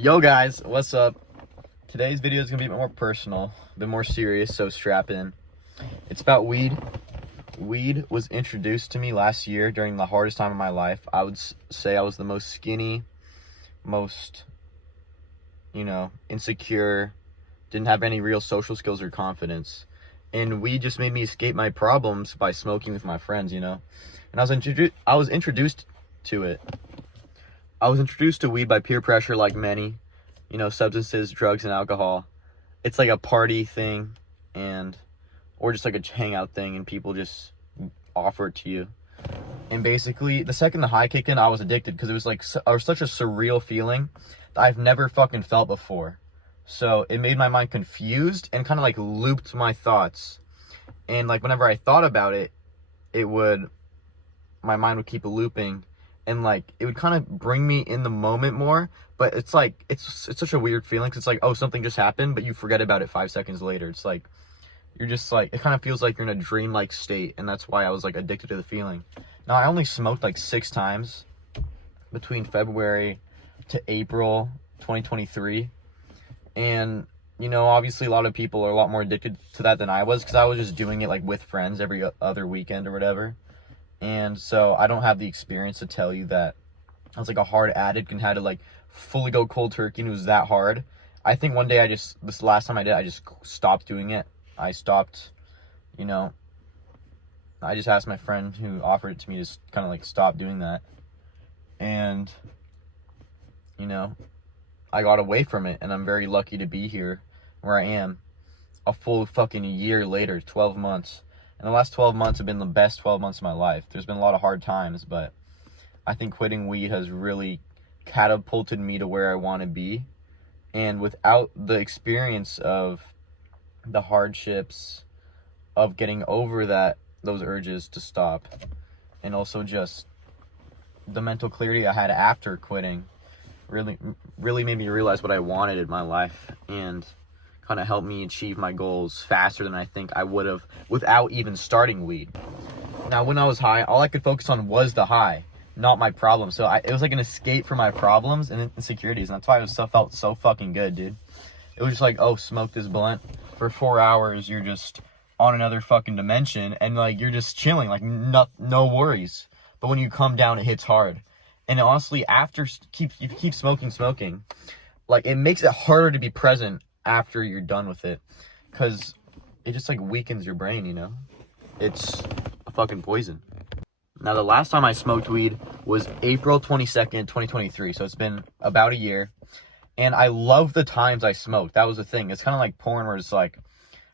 Yo guys, what's up? Today's video is gonna be a bit more personal, a bit more serious, so strap in. It's about weed. Weed was introduced to me last year during the hardest time of my life. I would say I was the most skinny, most, insecure, didn't have any real social skills or confidence. And weed just made me escape my problems by smoking with my friends, And I was introduced to it. I was introduced to weed by peer pressure, like many, substances, drugs, and alcohol. It's like a party thing, or just like a hangout thing, and people just offer it to you. And basically, the second the high kicked in, I was addicted because it was like such a surreal feeling that I've never fucking felt before. So it made my mind confused and kind of like looped my thoughts. And like whenever I thought about it, my mind would keep looping. And like it would kind of bring me in the moment more, but it's like it's such a weird feeling because it's like, oh, something just happened, but you forget about it 5 seconds later. It's like you're just like, it kind of feels like you're in a dreamlike state, and that's why I was like addicted to the feeling. Now, I only smoked like 6 times between February to April 2023, and obviously a lot of people are a lot more addicted to that than I was, because I was just doing it like with friends every other weekend or whatever. And so I don't have the experience to tell you that I was like a hard addict and had to like fully go cold turkey, and it was that hard. I think one day this last time I did, I just stopped doing it. I stopped, I just asked my friend who offered it to me to kind of like stop doing that. And, I got away from it, and I'm very lucky to be here where I am a full fucking year later, 12 months. And the last 12 months have been the best 12 months of my life. There's been a lot of hard times, but I think quitting weed has really catapulted me to where I want to be. And without the experience of the hardships of getting over those urges to stop, and also just the mental clarity I had after quitting, really made me realize what I wanted in my life, and kind of helped me achieve my goals faster than I think I would have without even starting weed. Now, when I was high, all I could focus on was the high, not my problems. So it was like an escape from my problems and insecurities, and that's why felt so fucking good, dude. It was just like, oh, smoke this blunt for 4 hours, you're just on another fucking dimension, and like you're just chilling, like no worries. But when you come down, it hits hard. And honestly, after you keep smoking, like it makes it harder to be present after you're done with it, because it just like weakens your brain. It's a fucking poison. Now, the last time I smoked weed was April 22nd, 2023, so it's been about a year, and I love the times I smoked. That was the thing. It's kind of like porn, where it's like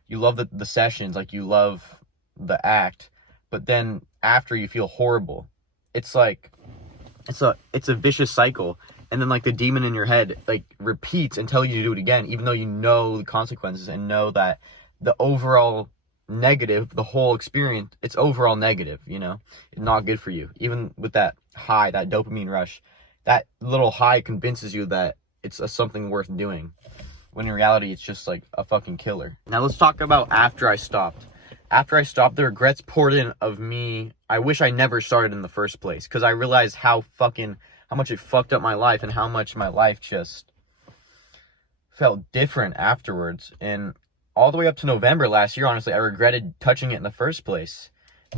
you love the sessions, like you love the act, but then after you feel horrible. It's like it's a vicious cycle. And then like the demon in your head like repeats and tells you to do it again, even though you know the consequences and know that the overall negative, the whole experience, it's overall negative, it's not good for you. Even with that high, that dopamine rush, that little high convinces you that it's something worth doing, when in reality it's just like a fucking killer. Now let's talk about after I stopped. After I stopped, the regrets poured in of me. I wish I never started in the first place, because I realized how much it fucked up my life, and how much my life just felt different afterwards. And all the way up to November last year, honestly, I regretted touching it in the first place.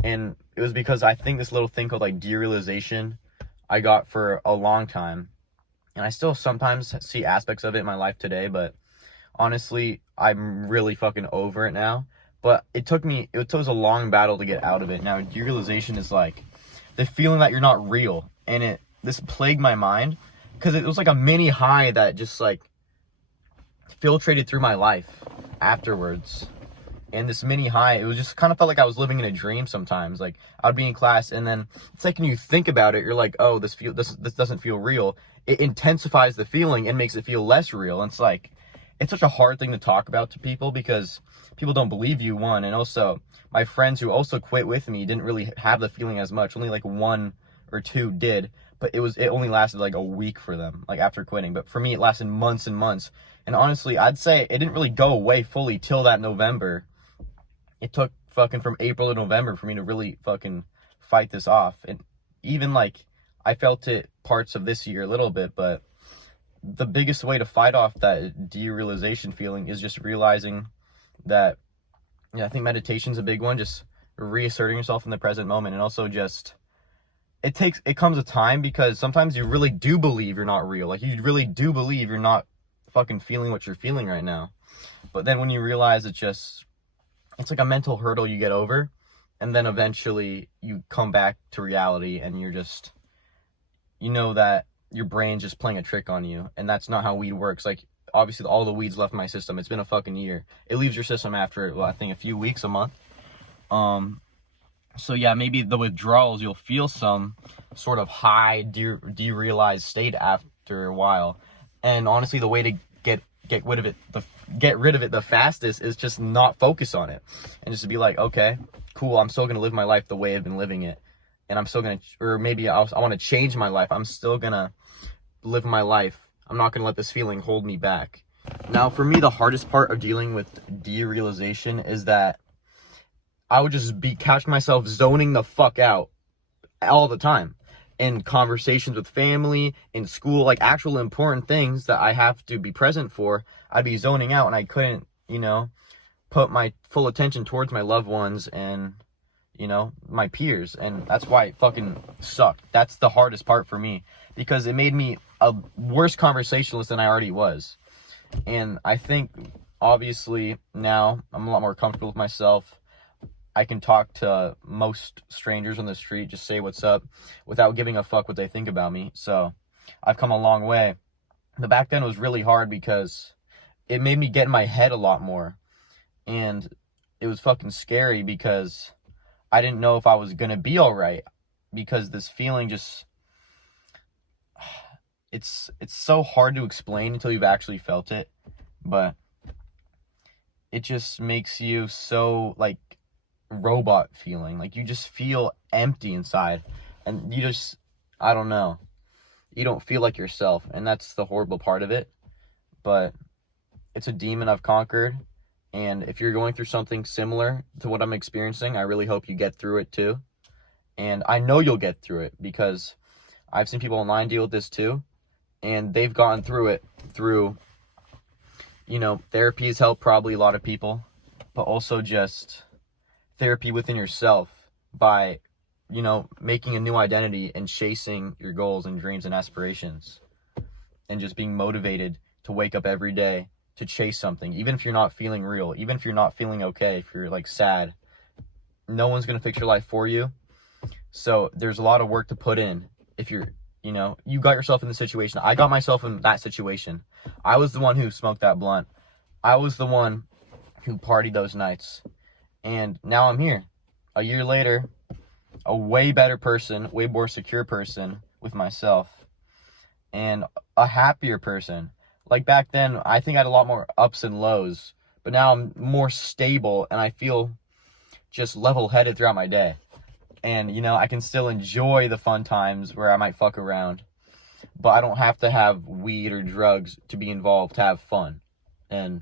And it was because I think this little thing called like derealization I got for a long time. And I still sometimes see aspects of it in my life today, but honestly, I'm really fucking over it now. But it was a long battle to get out of it. Now, derealization is like the feeling that you're not real. And this plagued my mind, because it was like a mini high that just like filtrated through my life afterwards. And this mini high, it was just kind of felt like I was living in a dream sometimes. Like I'd be in class, and then it's like when you think about it, you're like, oh, this doesn't feel real. It intensifies the feeling and makes it feel less real. And it's like, it's such a hard thing to talk about to people, because people don't believe you, one, and also my friends who also quit with me didn't really have the feeling as much. Only like 1 or 2 did, but it only lasted like a week for them, like after quitting. But for me, it lasted months and months. And honestly, I'd say it didn't really go away fully till that November. It took fucking from April to November for me to really fucking fight this off. And even like I felt it parts of this year a little bit, but the biggest way to fight off that derealization feeling is just realizing that, yeah, I think meditation's a big one, just reasserting yourself in the present moment. And also just, it comes with time, because sometimes you really do believe you're not real. Like, you really do believe you're not fucking feeling what you're feeling right now. But then when you realize it's like a mental hurdle you get over, and then eventually you come back to reality, and you're just, you know that your brain's just playing a trick on you, and that's not how weed works. Like, obviously all the weeds left my system. It's been a fucking year. It leaves your system after, well, I think a few weeks, a month. So yeah, maybe the withdrawals, you'll feel some sort of high derealized state after a while. And honestly, the way to get rid of it the fastest is just not focus on it, and just to be like, okay, cool, I'm still gonna live my life the way I've been living it, and I'm still gonna, or maybe I want to change my life. I'm still gonna live my life. I'm not gonna let this feeling hold me back. Now, for me, the hardest part of dealing with derealization is that I would just catch myself zoning the fuck out all the time in conversations with family, in school, like actual important things that I have to be present for. I'd be zoning out, and I couldn't, put my full attention towards my loved ones and, my peers. And that's why it fucking sucked. That's the hardest part for me, because it made me a worse conversationalist than I already was. And I think, obviously, now I'm a lot more comfortable with myself. I can talk to most strangers on the street, just say what's up, without giving a fuck what they think about me. So I've come a long way. But back then it was really hard, because it made me get in my head a lot more. And it was fucking scary, because I didn't know if I was going to be all right. Because this feeling just, it's so hard to explain until you've actually felt it. But it just makes you so, like, robot feeling. Like, you just feel empty inside, and you just, I don't know, you don't feel like yourself, and that's the horrible part of it. But it's a demon I've conquered, and if you're going through something similar to what I'm experiencing, I really hope you get through it too. And I know you'll get through it, because I've seen people online deal with this too, and they've gotten through it through, therapy has helped probably a lot of people, but also just therapy within yourself by, making a new identity and chasing your goals and dreams and aspirations, and just being motivated to wake up every day to chase something, even if you're not feeling real, even if you're not feeling okay, if you're like sad. No one's going to fix your life for you. So there's a lot of work to put in. If you're, you got yourself in the situation. I got myself in that situation. I was the one who smoked that blunt. I was the one who partied those nights. And now I'm here, a year later, a way better person, way more secure person with myself, and a happier person. Like, back then, I think I had a lot more ups and lows, but now I'm more stable, and I feel just level-headed throughout my day. And, I can still enjoy the fun times where I might fuck around, but I don't have to have weed or drugs to be involved to have fun. And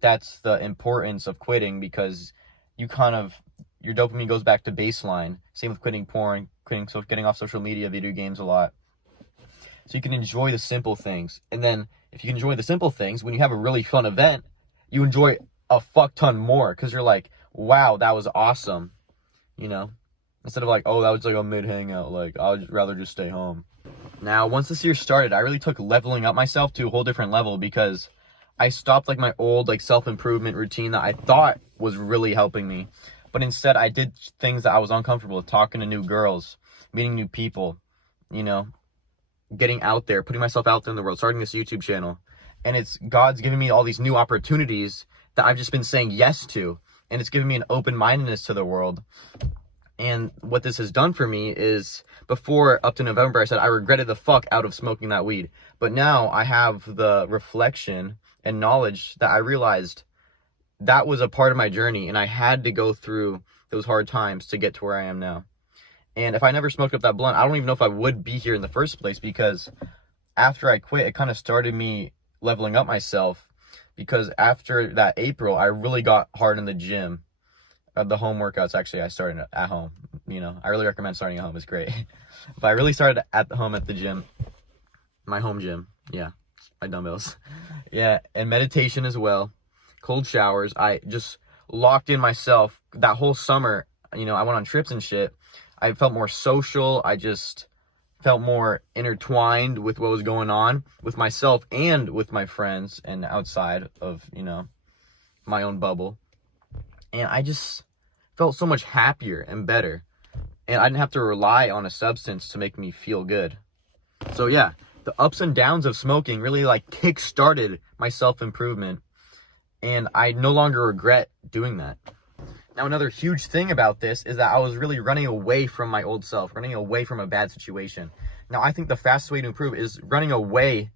that's the importance of quitting, because your dopamine goes back to baseline. Same with quitting porn, getting off social media, video games a lot. So you can enjoy the simple things. And then if you enjoy the simple things, when you have a really fun event, you enjoy a fuck ton more, because you're like, wow, that was awesome. Instead of like, oh, that was like a mid hangout, like, I'd rather just stay home. Now, once this year started, I really took leveling up myself to a whole different level, because I stopped like my old like self-improvement routine that I thought was really helping me. But instead, I did things that I was uncomfortable with, talking to new girls, meeting new people, getting out there, putting myself out there in the world, starting this YouTube channel. And God's giving me all these new opportunities that I've just been saying yes to. And it's giving me an open-mindedness to the world. And what this has done for me is, before, up to November, I said I regretted the fuck out of smoking that weed. But now I have the reflection and knowledge that I realized that was a part of my journey, and I had to go through those hard times to get to where I am now. And if I never smoked up that blunt, I don't even know if I would be here in the first place, because after I quit, it kind of started me leveling up myself, because after that April, I really got hard in the gym. The home workouts, actually, I started at home. I really recommend starting at home. It's great. But I really started at home at the gym. My home gym. Yeah. my dumbbells. Yeah, and meditation as well. Cold showers. I just locked in myself that whole summer. You know, I went on trips and shit. I felt more social. I just felt more intertwined with what was going on with myself and with my friends and outside of, you know, my own bubble. And I just felt so much happier and better. And I didn't have to rely on a substance to make me feel good. So yeah, the ups and downs of smoking really like kick-started my self-improvement. And I no longer regret doing that. Now, another huge thing about this is that I was really running away from my old self, running away from a bad situation. Now, I think the fastest way to improve is running away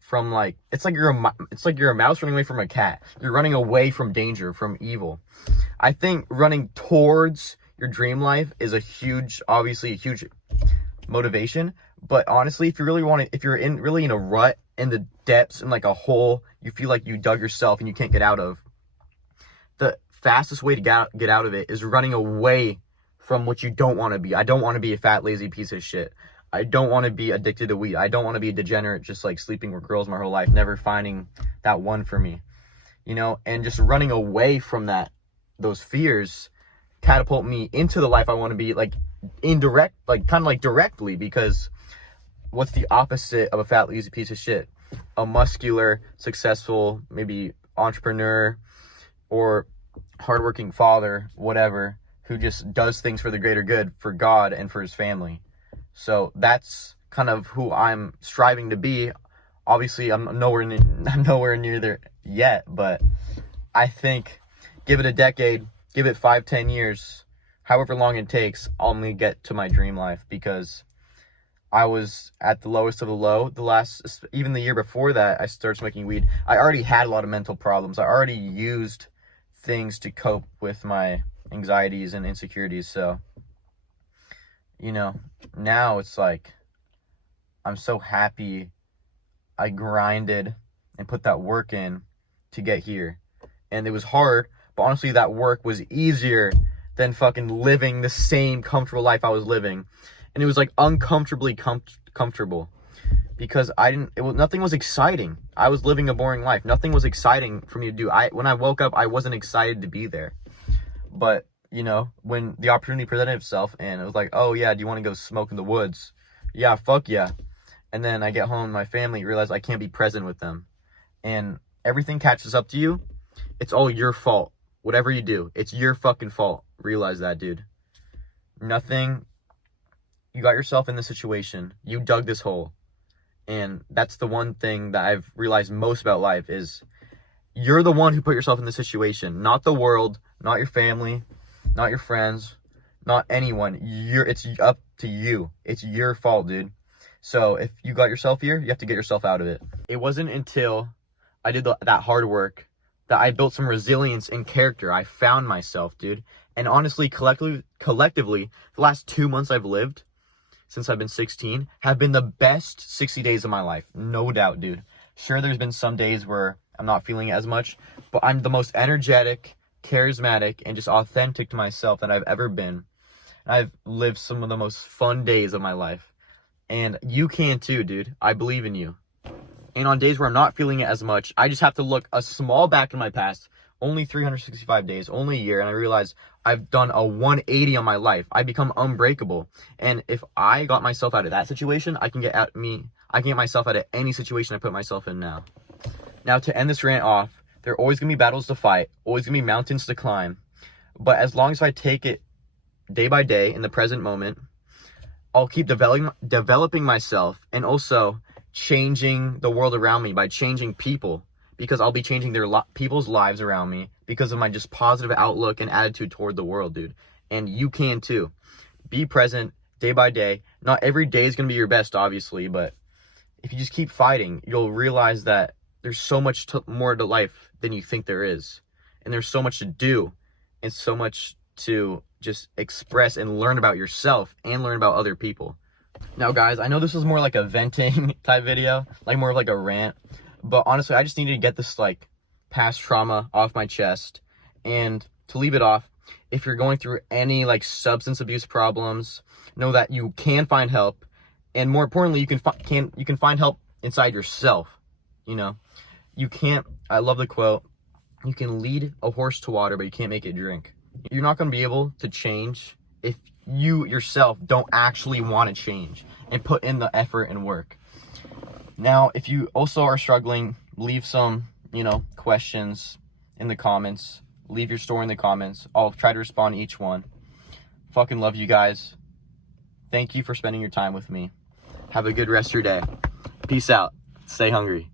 from, like, it's like you're a mouse running away from a cat. You're running away from danger, from evil. I think running towards your dream life is obviously a huge motivation. But honestly, if you really want to, if you're really in a rut, in the depths, in like a hole, you feel like you dug yourself and you can't get out of, the fastest way to get out of it is running away from what you don't want to be. I don't want to be a fat, lazy piece of shit. I don't want to be addicted to weed. I don't want to be a degenerate, just like sleeping with girls my whole life, never finding that one for me, you know. And just running away from those fears catapult me into the life I want to be, like directly, because what's the opposite of a fat, lazy piece of shit? A muscular, successful, maybe entrepreneur or hardworking father, whatever, who just does things for the greater good, for God and for his family. So that's kind of who I'm striving to be. Obviously, I'm nowhere near there yet, but I think give it a decade, give it 5-10 years, however long it takes, I'll only get to my dream life, because I was at the lowest of the low. Even the year before that, I started smoking weed. I already had a lot of mental problems. I already used things to cope with my anxieties and insecurities. So, you know, now it's like, I'm so happy I grinded and put that work in to get here. And it was hard, but honestly, that work was easier than fucking living the same comfortable life I was living. And it was like uncomfortably comfortable, because nothing was exciting. I was living a boring life. Nothing was exciting for me to do. When I woke up, I wasn't excited to be there. But, you know, when the opportunity presented itself and it was like, oh yeah, do you want to go smoke in the woods? Yeah, fuck yeah. And then I get home, my family, realize I can't be present with them. And everything catches up to you. It's all your fault. Whatever you do, it's your fucking fault. Realize that, dude. You got yourself in this situation. You dug this hole. And that's the one thing that I've realized most about life is you're the one who put yourself in this situation. Not the world, not your family, not your friends, not anyone. It's up to you. It's your fault, dude. So if you got yourself here, you have to get yourself out of it. It wasn't until I did that hard work that I built some resilience and character. I found myself, dude. And honestly, collectively, the last 2 months I've lived since I've been 16 have been the best 60 days of my life. No doubt, dude. Sure, there's been some days where I'm not feeling it as much, but I'm the most energetic, charismatic, and just authentic to myself that I've ever been. I've lived some of the most fun days of my life. And you can too, dude. I believe in you. And on days where I'm not feeling it as much, I just have to look a small back in my past, only 365 days, only a year, and I realize I've done a 180 on my life. I become unbreakable. And if I got myself out of that situation, I can get myself out of any situation I put myself in now. Now, to end this rant off, there are always going to be battles to fight, always going to be mountains to climb. But as long as I take it day by day in the present moment, I'll keep developing myself and also changing the world around me by changing people, because I'll be changing people's lives around me because of my just positive outlook and attitude toward the world, dude. And you can too. Be present day by day. Not every day is going to be your best, obviously, but if you just keep fighting, you'll realize that there's so much more to life than you think there is. And there's so much to do and so much to just express and learn about yourself and learn about other people. Now, guys, I know this was more like a venting type video, like more of like a rant, but honestly, I just needed to get this like past trauma off my chest. And to leave it off, if you're going through any like substance abuse problems, know that you can find help, and more importantly, you can find help inside yourself. You know, you can't, I love the quote, you can lead a horse to water, but you can't make it drink. You're not going to be able to change if you yourself don't actually want to change and put in the effort and work. Now, if you also are struggling, leave some, questions in the comments. Leave your story in the comments. I'll try to respond to each one. Fucking love you guys. Thank you for spending your time with me. Have a good rest of your day. Peace out. Stay hungry.